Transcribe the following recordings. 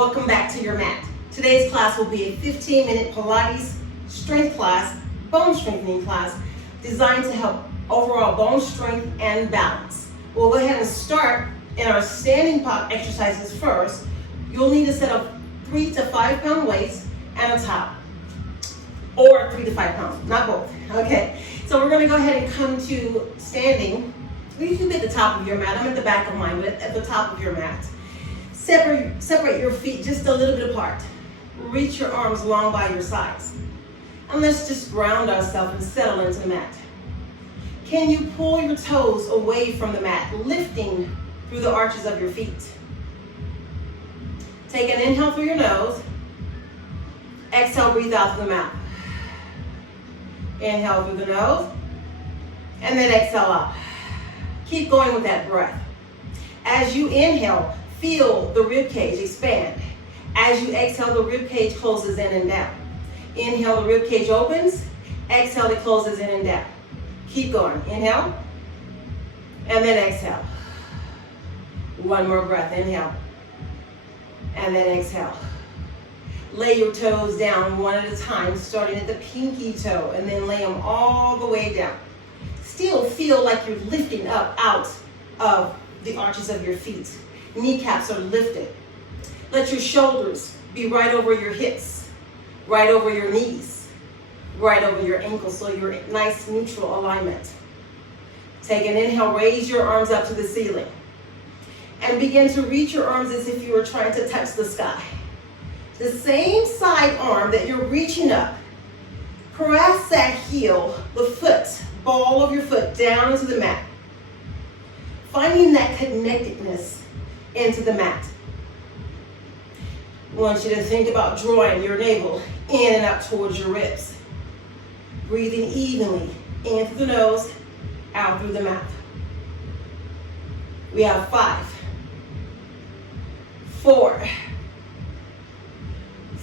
Welcome back to your mat. Today's class will be a 15-minute Pilates strength class, bone strengthening class, designed to help overall bone strength and balance. We'll go ahead and start in our standing pop exercises first. You'll need a set of 3 to 5 pound weights and a top, or 3 to 5 pounds, not both. Okay, so we're going to go ahead and come to standing. You can be at the top of your mat. I'm at the back of mine, but at the top of your mat. Separate your feet just a little bit apart. Reach your arms long by your sides. And let's just ground ourselves and settle into the mat. Can you pull your toes away from the mat, lifting through the arches of your feet? Take an inhale through your nose. Exhale, breathe out through the mouth. Inhale through the nose. And then exhale out. Keep going with that breath. As you inhale, feel the rib cage expand. As you exhale, the rib cage closes in and down. Inhale, the rib cage opens. Exhale, it closes in and down. Keep going. Inhale. And then exhale. One more breath. Inhale. And then exhale. Lay your toes down one at a time, starting at the pinky toe, and then lay them all the way down. Still feel like you're lifting up out of the arches of your feet. Kneecaps are lifted. Let your shoulders be right over your hips, right over your knees, right over your ankles, so you're in nice neutral alignment. Take an inhale, raise your arms up to the ceiling, and begin to reach your arms as if you were trying to touch the sky. The same side arm that you're reaching up, press that heel, the foot, ball of your foot down into the mat. Finding that connectedness into the mat. I want you to think about drawing your navel in and up towards your ribs. Breathing evenly in through the nose, out through the mouth. We have 5, 4,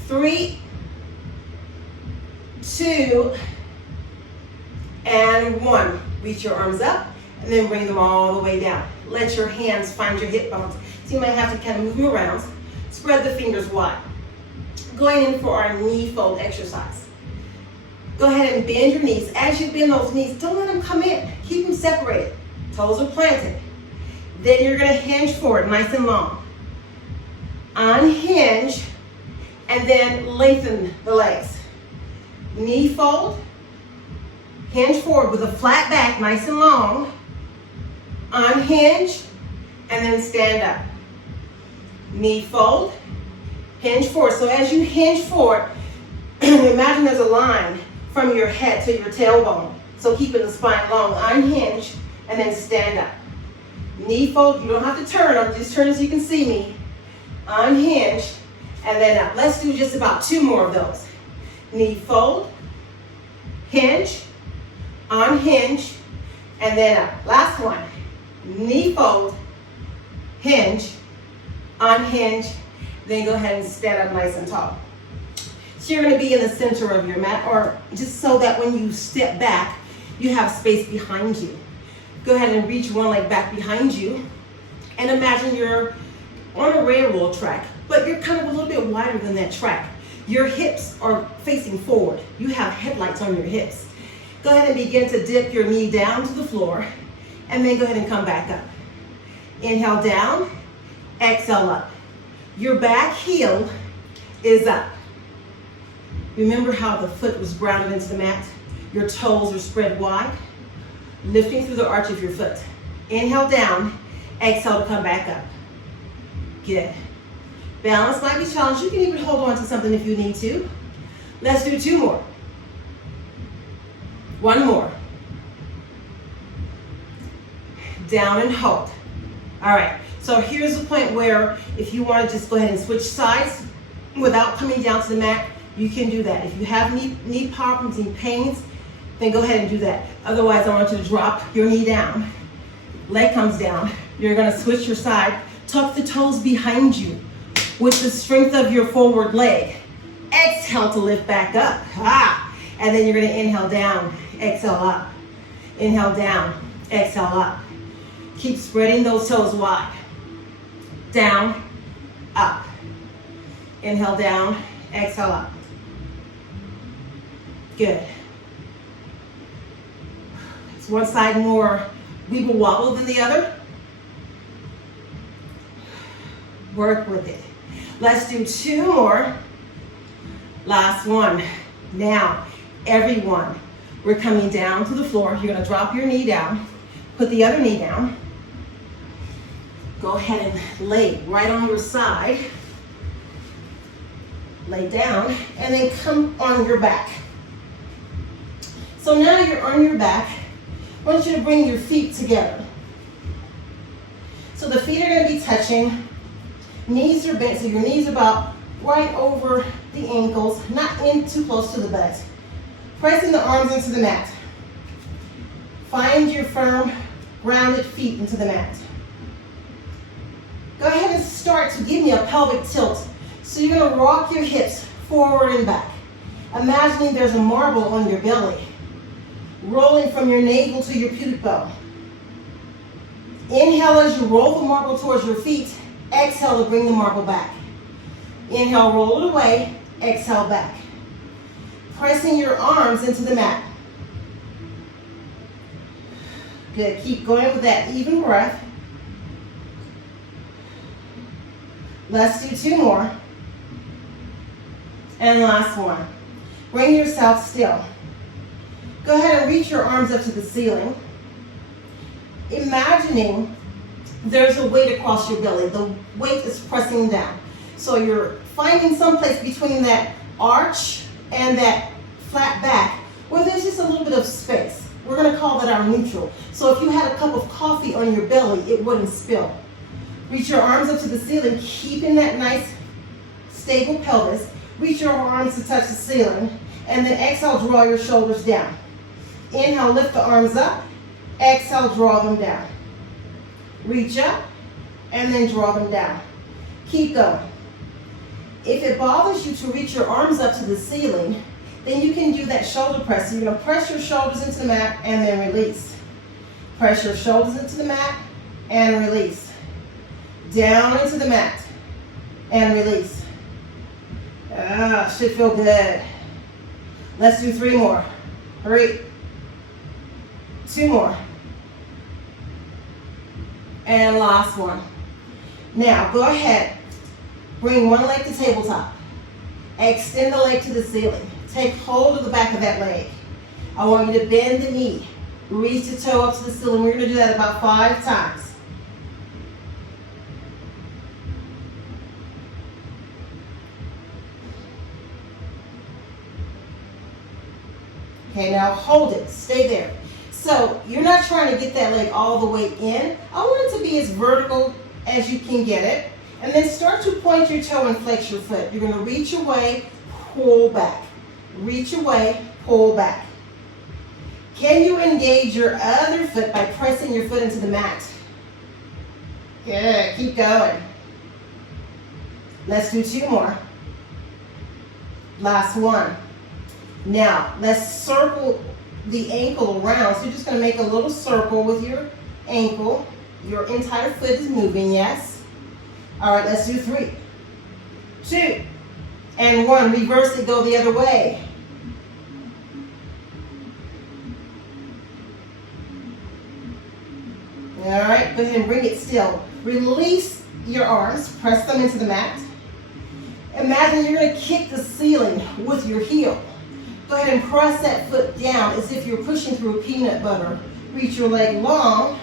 3, 2, and 1. Reach your arms up and then bring them all the way down. Let your hands find your hip bones. So you might have to kind of move them around. Spread the fingers wide. Going in for our knee fold exercise. Go ahead and bend your knees. As you bend those knees, don't let them come in. Keep them separated. Toes are planted. Then you're going to hinge forward, nice and long. Unhinge, and then lengthen the legs. Knee fold. Hinge forward with a flat back, nice and long. Unhinge, and then stand up. Knee fold, hinge forward. So as you hinge forward, imagine there's a line from your head to your tailbone. So keeping the spine long. Unhinge, and then stand up. Knee fold, you don't have to turn. I'll just turn so you can see me. Unhinge, and then up. Let's do just about 2 more of those. Knee fold, hinge, unhinge, and then up. Last one. Knee fold, hinge, unhinge, then go ahead and stand up nice and tall. So you're going to be in the center of your mat, or just so that when you step back, you have space behind you. Go ahead and reach one leg back behind you, and imagine you're on a railroad track, but you're kind of a little bit wider than that track. Your hips are facing forward. You have headlights on your hips. Go ahead and begin to dip your knee down to the floor, and then go ahead and come back up. Inhale down, exhale up. Your back heel is up. Remember how the foot was grounded into the mat? Your toes are spread wide, lifting through the arch of your foot. Inhale down, exhale to come back up. Good. Balance might be challenged. You can even hold on to something if you need to. Let's do 2 more. 1 more. Down and hold. All right, so here's the point where if you want to just go ahead and switch sides without coming down to the mat, you can do that. If you have knee problems, knee pains, then go ahead and do that. Otherwise, I want you to drop your knee down. Leg comes down. You're going to switch your side. Tuck the toes behind you with the strength of your forward leg. Exhale to lift back up. And then you're going to inhale down, exhale up. Inhale down, exhale up. Keep spreading those toes wide. Down, up. Inhale down, exhale up. Good. Is one side more wibble wobble than the other? Work with it. Let's do 2 more. Last one. Now, everyone, we're coming down to the floor. You're gonna drop your knee down, put the other knee down. Go ahead and lay right on your side. Lay down, and then come on your back. So now you're on your back. I want you to bring your feet together. So the feet are gonna be touching. Knees are bent, so your knees are about right over the ankles, not in too close to the butt. Pressing the arms into the mat. Find your firm, grounded feet into the mat. Go ahead and start to give me a pelvic tilt. So you're gonna rock your hips forward and back. Imagining there's a marble on your belly, rolling from your navel to your pubic bone. Inhale as you roll the marble towards your feet. Exhale to bring the marble back. Inhale, roll it away. Exhale, back. Pressing your arms into the mat. Good, keep going with that even breath. Let's do 2 more. And last one. Bring yourself still. Go ahead and reach your arms up to the ceiling. Imagining there's a weight across your belly. The weight is pressing down. So you're finding some place between that arch and that flat back where there's just a little bit of space. We're gonna call that our neutral. So if you had a cup of coffee on your belly, it wouldn't spill. Reach your arms up to the ceiling, keeping that nice, stable pelvis. Reach your arms to touch the ceiling, and then exhale, draw your shoulders down. Inhale, lift the arms up. Exhale, draw them down. Reach up, and then draw them down. Keep going. If it bothers you to reach your arms up to the ceiling, then you can do that shoulder press. So you're gonna press your shoulders into the mat and then release. Press your shoulders into the mat and release. Down into the mat and release. Should feel good. Let's do 3 more. Hurry. 2 more. And last one. Now, go ahead. Bring one leg to tabletop. Extend the leg to the ceiling. Take hold of the back of that leg. I want you to bend the knee. Reach the toe up to the ceiling. We're going to do that about 5 times. Okay, now hold it. Stay there. So you're not trying to get that leg all the way in. I want it to be as vertical as you can get it. And then start to point your toe and flex your foot. You're going to reach away, pull back. Reach away, pull back. Can you engage your other foot by pressing your foot into the mat? Good, keep going. Let's do 2 more. Last one. Now, let's circle the ankle around. So you're just going to make a little circle with your ankle. Your entire foot is moving, yes? All right, let's do 3, 2, and 1. Reverse it, go the other way. All right, go ahead and bring it still. Release your arms, press them into the mat. Imagine you're going to kick the ceiling with your heel. Go ahead and press that foot down as if you're pushing through a peanut butter. Reach your leg long,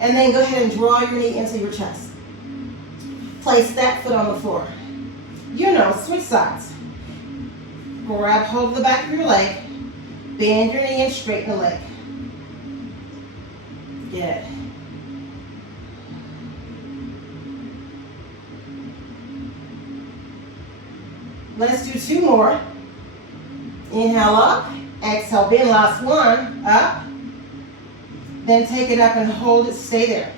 and then go ahead and draw your knee into your chest. Place that foot on the floor. You know, switch sides. Grab hold of the back of your leg, bend your knee and straighten the leg. Good. Let's do 2 more. Inhale up, exhale, bend, last one, up. Then take it up and hold it, stay there.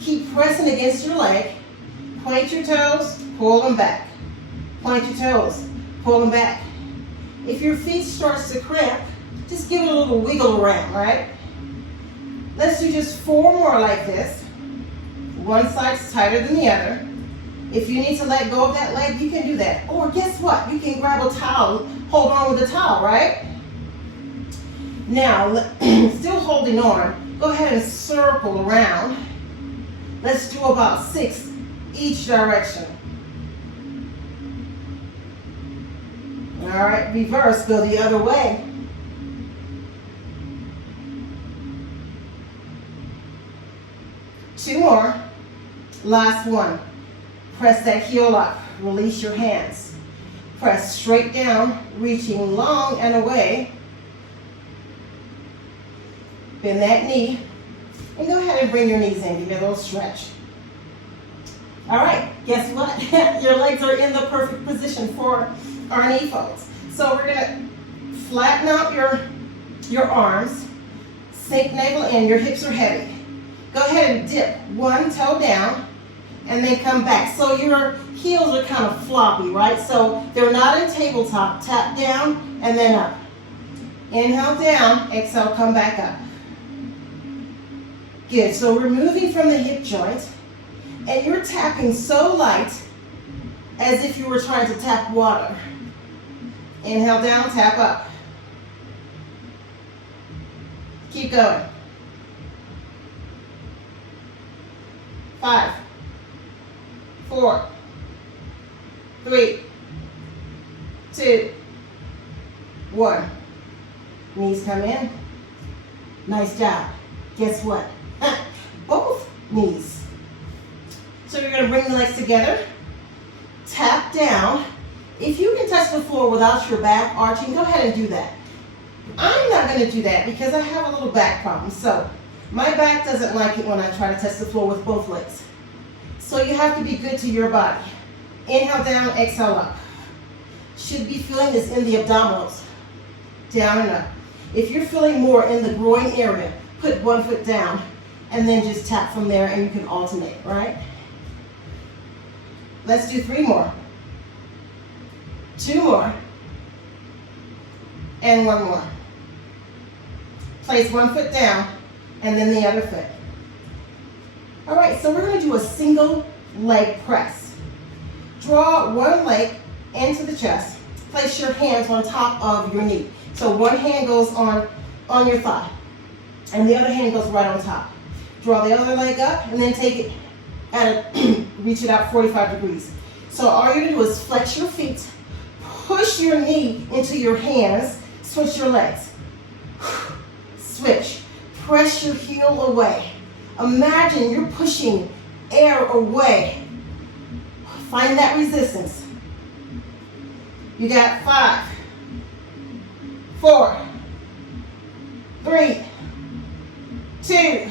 Keep pressing against your leg. Point your toes, pull them back. Point your toes, pull them back. If your feet starts to cramp, just give it a little wiggle around, right? Let's do just 4 more like this. One side's tighter than the other. If you need to let go of that leg, you can do that. Or guess what? You can grab a towel, hold on with a towel, right? Now, still holding on, go ahead and circle around. Let's do about 6 each direction. All right, reverse, go the other way. Two more. Last one. Press that heel up. Release your hands. Press straight down, reaching long and away. Bend that knee. And go ahead and bring your knees in. Give it a little stretch. All right, guess what? Your legs are in the perfect position for our knee folds. So we're gonna flatten out your arms, sink navel in, your hips are heavy. Go ahead and dip one toe down and then come back. So your heels are kind of floppy, right? So they're not in tabletop. Tap down and then up. Inhale down, exhale, come back up. Good, so we're moving from the hip joint and you're tapping so light as if you were trying to tap water. Inhale down, tap up. Keep going. 5, 4, 3, 2, 1. Knees come in. Nice job. Guess what? Both knees. So you're going to bring the legs together. Tap down. If you can touch the floor without your back arching, go ahead and do that. I'm not going to do that because I have a little back problem. So my back doesn't like it when I try to touch the floor with both legs. So you have to be good to your body. Inhale down, exhale up. Should be feeling this in the abdominals. Down and up. If you're feeling more in the groin area, put one foot down and then just tap from there and you can alternate, right? Let's do 3 more. 2 more. And 1 more. Place one foot down and then the other foot. All right, so we're going to do a single leg press. Draw one leg into the chest. Place your hands on top of your knee. So one hand goes on your thigh and the other hand goes right on top. Draw the other leg up and then take it reach it out 45 degrees. So all you're going to do is flex your feet, push your knee into your hands, switch your legs. Switch. Press your heel away. Imagine you're pushing air away. Find that resistance. You got 5, 4, 3, 2,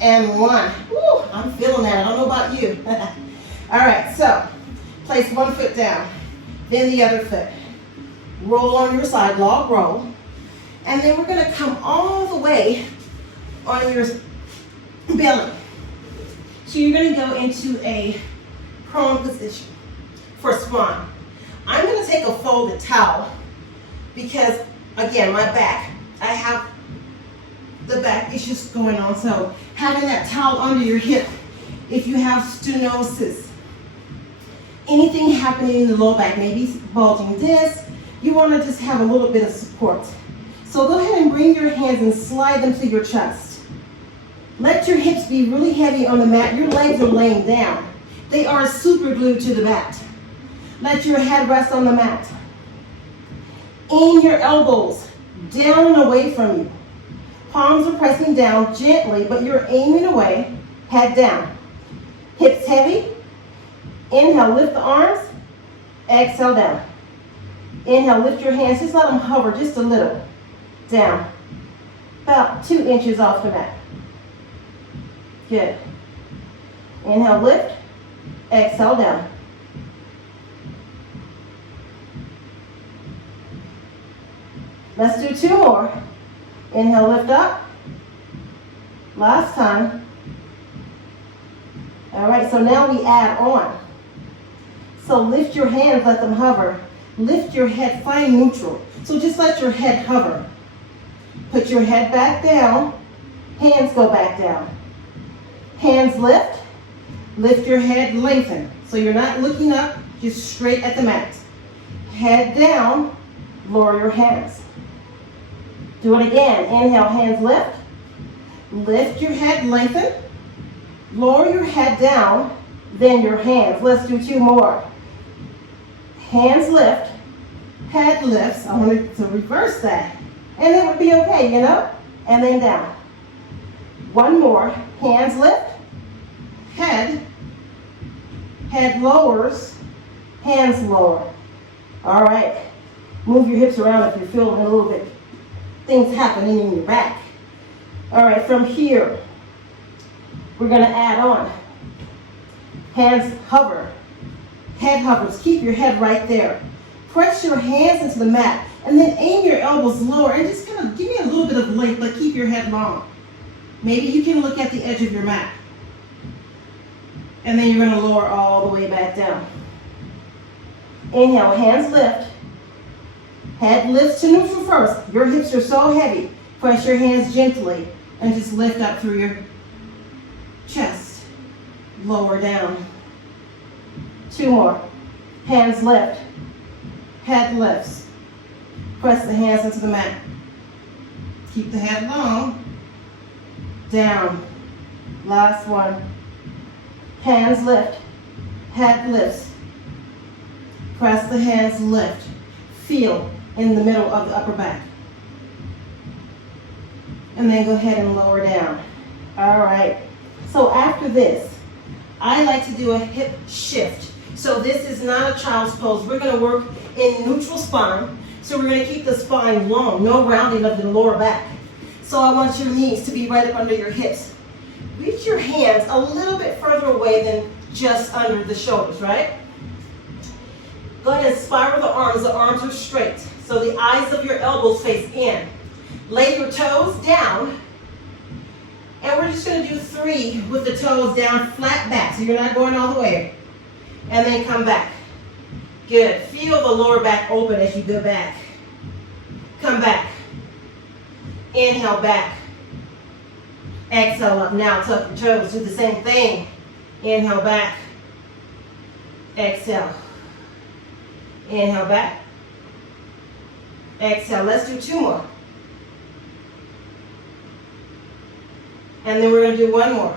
and 1. Woo, I'm feeling that. I don't know about you. All right, so place one foot down, then the other foot. Roll on your side, log roll. And then we're going to come all the way on your belly. So you're going to go into a prone position for swan. I'm going to take a folded towel because, again, my back, I have the back issues going on. So having that towel under your hip, if you have stenosis, anything happening in the low back, maybe bulging disc, you want to just have a little bit of support. So go ahead and bring your hands and slide them to your chest. Let your hips be really heavy on the mat. Your legs are laying down. They are super glued to the mat. Let your head rest on the mat. Aim your elbows down and away from you. Palms are pressing down gently, but you're aiming away, head down. Hips heavy. Inhale, lift the arms. Exhale, down. Inhale, lift your hands. Just let them hover just a little. Down. About 2 inches off the mat. Good. Inhale, lift. Exhale, down. Let's do 2 more. Inhale, lift up. Last time. All right, so now we add on. So lift your hands, let them hover. Lift your head, find neutral. So just let your head hover. Put your head back down. Hands go back down. Hands lift. Lift your head, lengthen. So you're not looking up, just straight at the mat. Head down, lower your hands. Do it again. Inhale, hands lift. Lift your head, lengthen. Lower your head down, then your hands. Let's do 2 more. Hands lift, head lifts. I wanted to reverse that. And it would be okay, you know? And then down. 1 more. Hands lift, head lowers, hands lower. All right. Move your hips around if you're feeling a little bit things happening in your back. All right, from here, we're going to add on. Hands hover. Head hovers. Keep your head right there. Press your hands into the mat and then aim your elbows lower and just kind of give me a little bit of length, but keep your head long. Maybe you can look at the edge of your mat. And then you're going to lower all the way back down. Inhale, hands lift. Head lifts to neutral first. Your hips are so heavy. Press your hands gently and just lift up through your chest. Lower down. 2 more. Hands lift. Head lifts. Press the hands into the mat. Keep the head long. Down. Last one. Hands lift. Head lifts. Press the hands lift. Feel in the middle of the upper back. And then go ahead and lower down. All right. So after this, I like to do a hip shift. So this is not a child's pose. We're going to work in neutral spine. So we're going to keep the spine long, no rounding of the lower back. So I want your knees to be right up under your hips. Reach your hands a little bit further away than just under the shoulders, right? Go ahead and spiral the arms. The arms are straight. So the eyes of your elbows face in. Lay your toes down. And we're just going to do 3 with the toes down, flat back. So you're not going all the way. And then come back. Good. Feel the lower back open as you go back. Come back. Inhale back. Exhale up. Now tuck your toes. Do the same thing. Inhale back. Exhale. Inhale back. Exhale. Let's do 2 more. And then we're going to do 1 more.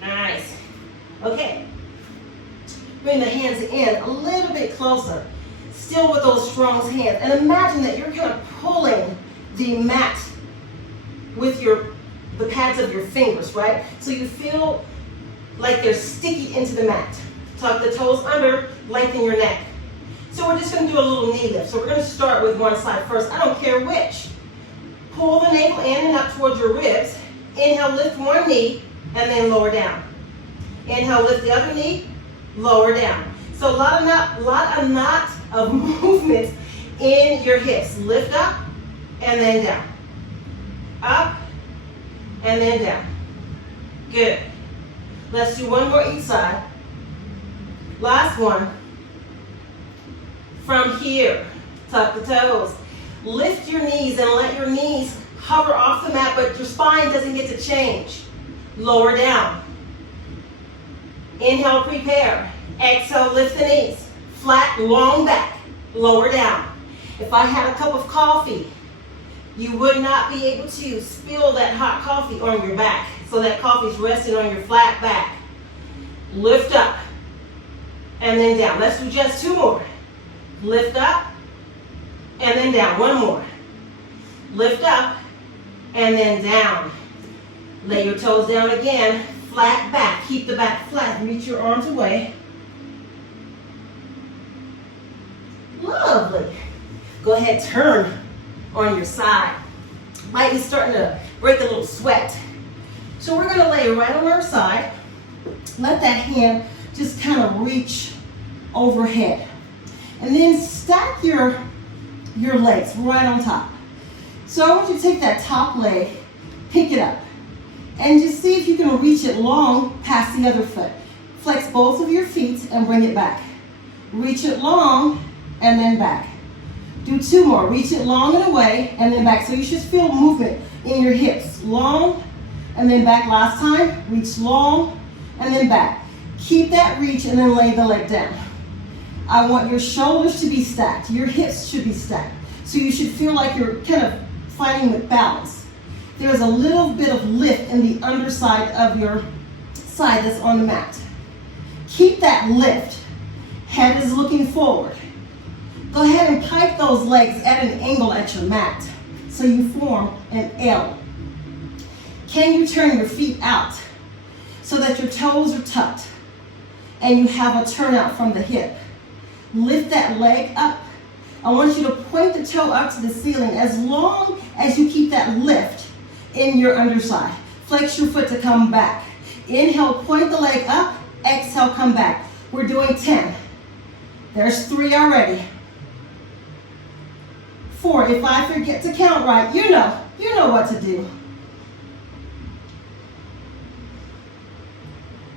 Nice. Okay. Bring the hands in a little bit closer. Still with those strong hands. And imagine that you're kind of pulling the mat with the pads of your fingers, right? So you feel like they're sticky into the mat. Tuck the toes under, lengthen your neck. So we're just going to do a little knee lift. So we're going to start with one side first. I don't care which. Pull the navel in and up towards your ribs. Inhale, lift one knee, and then lower down. Inhale, lift the other knee, lower down. So a lot of movement in your hips. Lift up, and then down. Up, and then down. Good. Let's do 1 more each side. Last one. From here, tuck the toes. Lift your knees and let your knees hover off the mat, but your spine doesn't get to change. Lower down. Inhale, prepare. Exhale, lift the knees. Flat, long back. Lower down. If I had a cup of coffee, you would not be able to spill that hot coffee on your back. So that coffee's resting on your flat back. Lift up. And then down. Let's do just 2 more. Lift up, and then down. 1 more. Lift up, and then down. Lay your toes down again. Flat back. Keep the back flat. Reach your arms away. Lovely. Go ahead, turn on your side. Might be starting to break a little sweat. So we're going to lay right on our side. Let that hand just kind of reach overhead. And then stack your legs right on top. So I want you to take that top leg, pick it up, and just see if you can reach it long past the other foot. Flex both of your feet and bring it back. Reach it long and then back. Do 2 more. Reach it long and away and then back. So you should feel movement in your hips. Long and then back. Last time, reach long and then back. Keep that reach and then lay the leg down. I want your shoulders to be stacked. Your hips should be stacked. So you should feel like you're kind of fighting with balance. There's a little bit of lift in the underside of your side that's on the mat. Keep that lift. Head is looking forward. Go ahead and pike those legs at an angle at your mat so you form an L. Can you turn your feet out so that your toes are tucked and you have a turnout from the hip? Lift that leg up. I want you to point the toe up to the ceiling as long as you keep that lift in your underside. Flex your foot to come back. Inhale, point the leg up. Exhale, come back. We're doing 10. There's 3 already. 4. If I forget to count right, you know what to do.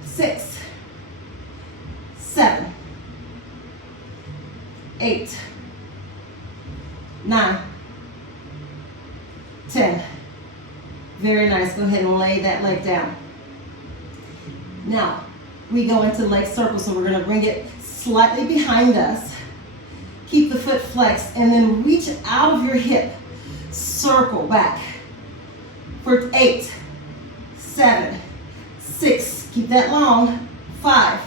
6, 7, 8, 9, 10. Very nice. Go ahead and lay that leg down. Now, we go into leg circles, so we're going to bring it slightly behind us. Keep the foot flexed and then reach out of your hip. Circle back for 8, 7, 6. Keep that long. 5,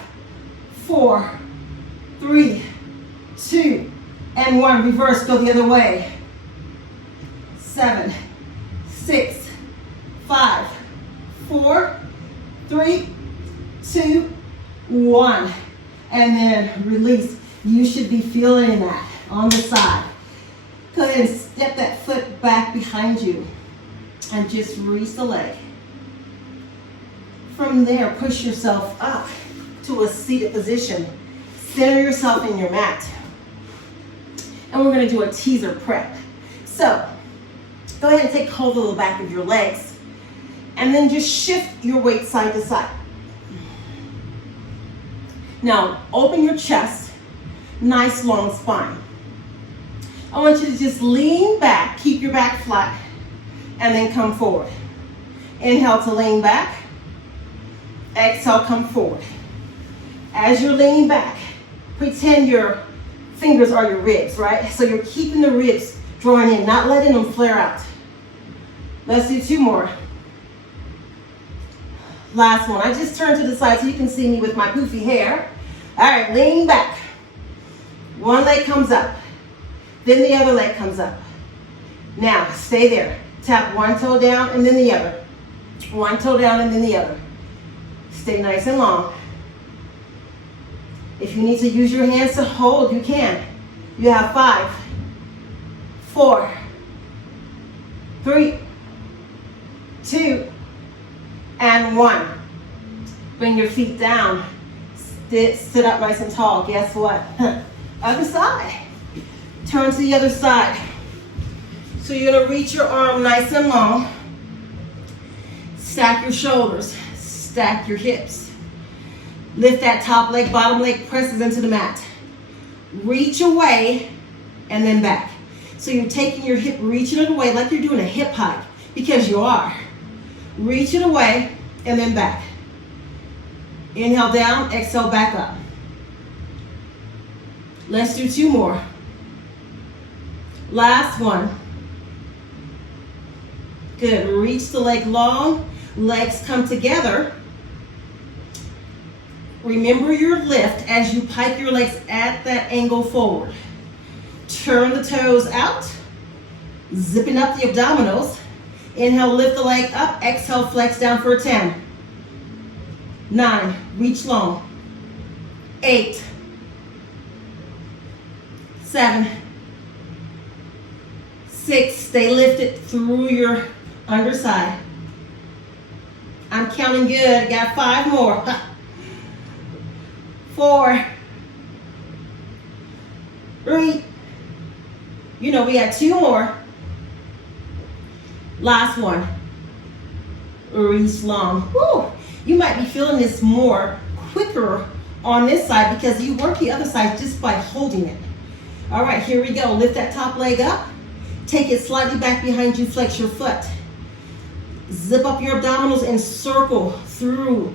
4, 3, 2, and 1. Reverse, go the other way. 7, 6, 5, 4, 3, 2, 1. And then release. You should be feeling that on the side. Go ahead and step that foot back behind you and just release the leg. From there, push yourself up to a seated position. Center yourself in your mat. And we're going to do a teaser prep. So, go ahead and take hold of the back of your legs and then just shift your weight side to side. Now, open your chest, nice long spine. I want you to just lean back, keep your back flat, and then come forward. Inhale to lean back. Exhale, come forward. As you're leaning back, pretend your fingers are your ribs, right? So you're keeping the ribs drawing in, not letting them flare out. Let's do 2 more. Last one. I just turn to the side so you can see me with my poofy hair. All right, lean back. One leg comes up. Then the other leg comes up. Now, stay there. Tap one toe down and then the other. One toe down and then the other. Stay nice and long. If you need to use your hands to hold, you can. You have 5, 4, 3, 2, and 1. Bring your feet down. Sit up nice and tall. Guess what? Other side. Turn to the other side. So you're going to reach your arm nice and long. Stack your shoulders. Stack your hips. Lift that top leg, bottom leg presses into the mat. Reach away and then back. So you're taking your hip, reaching it away like you're doing a hip hike, because you are. Reach it away and then back. Inhale down, exhale back up. Let's do 2 more. Last one. Good. Reach the leg long. Legs come together. Remember your lift as you pike your legs at that angle forward. Turn the toes out. Zipping up the abdominals. Inhale, lift the leg up. Exhale, flex down for a 10. 9. Reach long. 8. 7. 6. Stay lifted through your underside. I'm counting good. Got 5 more. 4. 3. We got 2 more. Last one. Reach long. Woo. You might be feeling this more quicker on this side because you work the other side just by holding it. All right, here we go. Lift that top leg up. Take it slightly back behind you. Flex your foot. Zip up your abdominals and circle through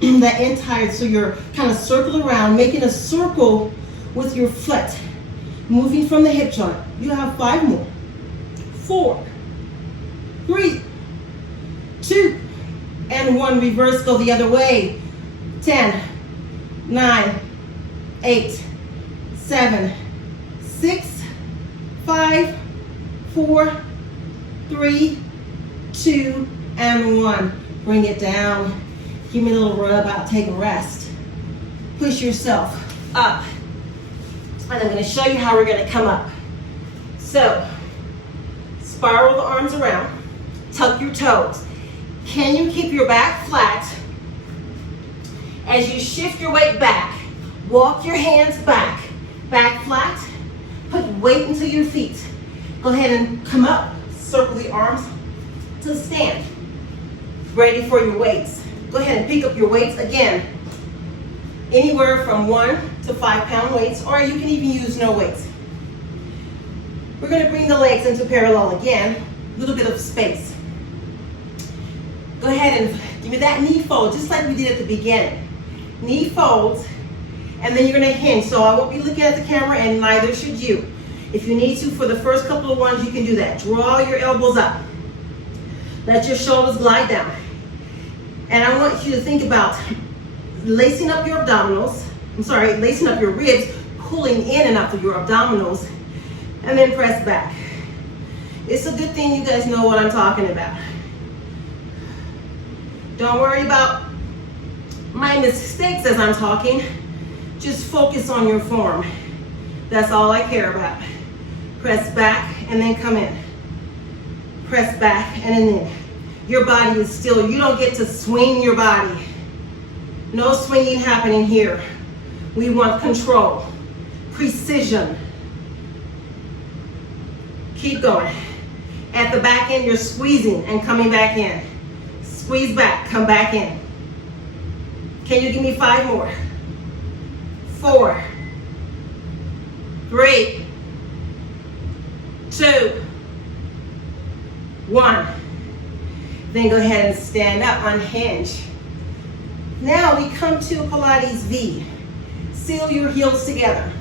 the entire, so you're kind of circle around, making a circle with your foot, moving from the hip joint. You have 5 more. 4, 3, 2, and 1. Reverse, go the other way. 10, 9, 8, 7, 6, 5, 4, 3, 2, and 1. Bring it down. Give me a little rub out, take a rest. Push yourself up. And I'm going to show you how we're going to come up. So, spiral the arms around. Tuck your toes. Can you keep your back flat? As you shift your weight back, walk your hands back. Back flat. Put weight into your feet. Go ahead and come up. Circle the arms to stand. Ready for your weights. Go ahead and pick up your weights again. Anywhere from 1 to 5 pound weights, or you can even use no weights. We're going to bring the legs into parallel again. A little bit of space. Go ahead and give me that knee fold, just like we did at the beginning. Knee folds, and then you're going to hinge. So I won't be looking at the camera, and neither should you. If you need to, for the first couple of ones, you can do that. Draw your elbows up. Let your shoulders glide down. And I want you to think about lacing up your abdominals. Lacing up your ribs, pulling in and out of your abdominals, and then press back. It's a good thing you guys know what I'm talking about. Don't worry about my mistakes as I'm talking. Just focus on your form. That's all I care about. Press back and then come in. Press back and then in. Your body is still, you don't get to swing your body. No swinging happening here. We want control, precision. Keep going. At the back end, you're squeezing and coming back in. Squeeze back, come back in. Can you give me 5 more? 4, 3, 2, 1. Then go ahead and stand up, unhinge. Now we come to Pilates V. Seal your heels together.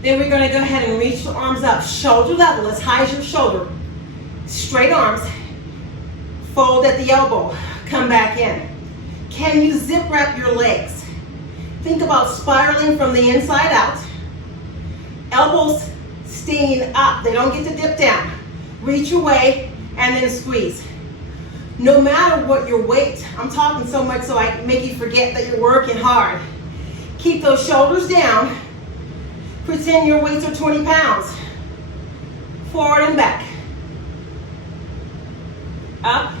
Then we're going to go ahead and reach the arms up, shoulder level, as high as your shoulder. Straight arms. Fold at the elbow. Come back in. Can you zip wrap your legs? Think about spiraling from the inside out. Elbows staying up. They don't get to dip down. Reach your way and then squeeze. No matter what your weight, I'm talking so much so I make you forget that you're working hard. Keep those shoulders down. Pretend your weights are 20 pounds. Forward and back. Up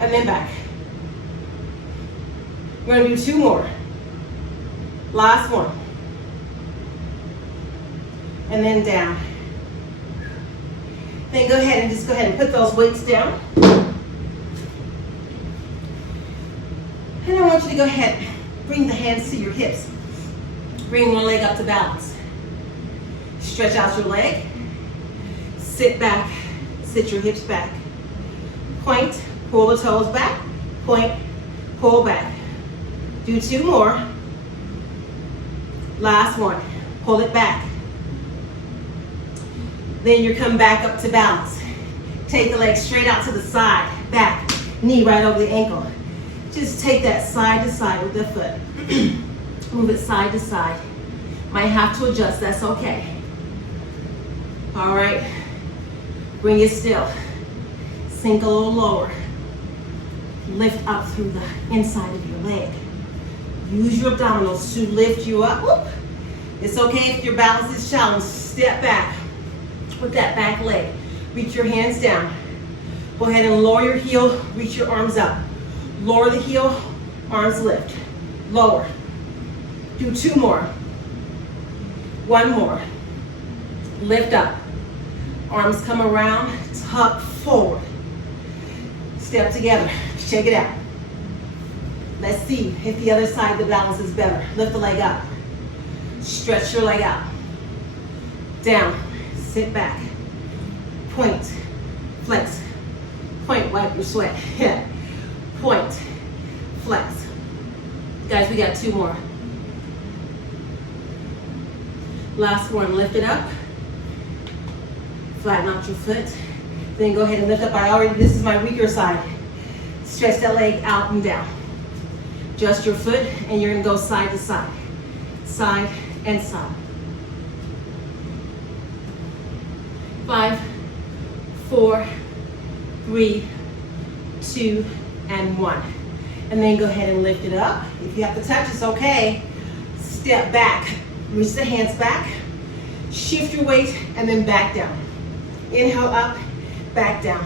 and then back. We're going to do 2 more. Last one. And then down. Then go ahead and put those weights down. And I want you to go ahead, bring the hands to your hips. Bring one leg up to balance. Stretch out your leg. Sit back, sit your hips back. Point, pull the toes back. Point, pull back. Do 2 more. Last one, pull it back. Then you come back up to balance. Take the leg straight out to the side, back, knee right over the ankle. Just take that side to side with the foot. Move it side to side. Might have to adjust, that's okay. All right, bring it still. Sink a little lower. Lift up through the inside of your leg. Use your abdominals to lift you up. Whoop. It's okay if your balance is challenged. Step back with that back leg. Reach your hands down. Go ahead and lower your heel, reach your arms up. Lower the heel, arms lift. Lower. Do 2 more. 1 more. Lift up. Arms come around, tuck forward. Step together, shake it out. Let's see if the other side of the balance is better. Lift the leg up. Stretch your leg out. Down, sit back. Point, flex. Point, wipe your sweat. Point, flex. Guys, we got 2 more. Last one, lift it up. Flatten out your foot. Then go ahead and lift up. This is my weaker side. Stretch that leg out and down. Adjust your foot and you're gonna go side to side. Side and side. 5, 4, 3, 2, and 1. And then go ahead and lift it up. If you have to touch, it's okay. Step back. Reach the hands back. Shift your weight and then back down. Inhale up, back down.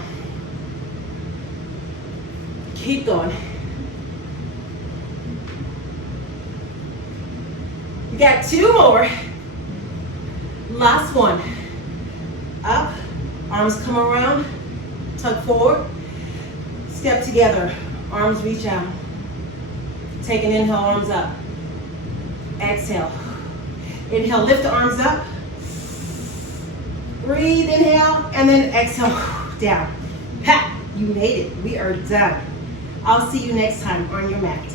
Keep going. You got 2 more. Last one. Up, arms come around, tug forward, step together, arms reach out. Take an inhale, arms up. Exhale. Inhale, lift the arms up. Breathe, inhale, and then exhale, down. Ha! You made it. We are done. I'll see you next time on your mat.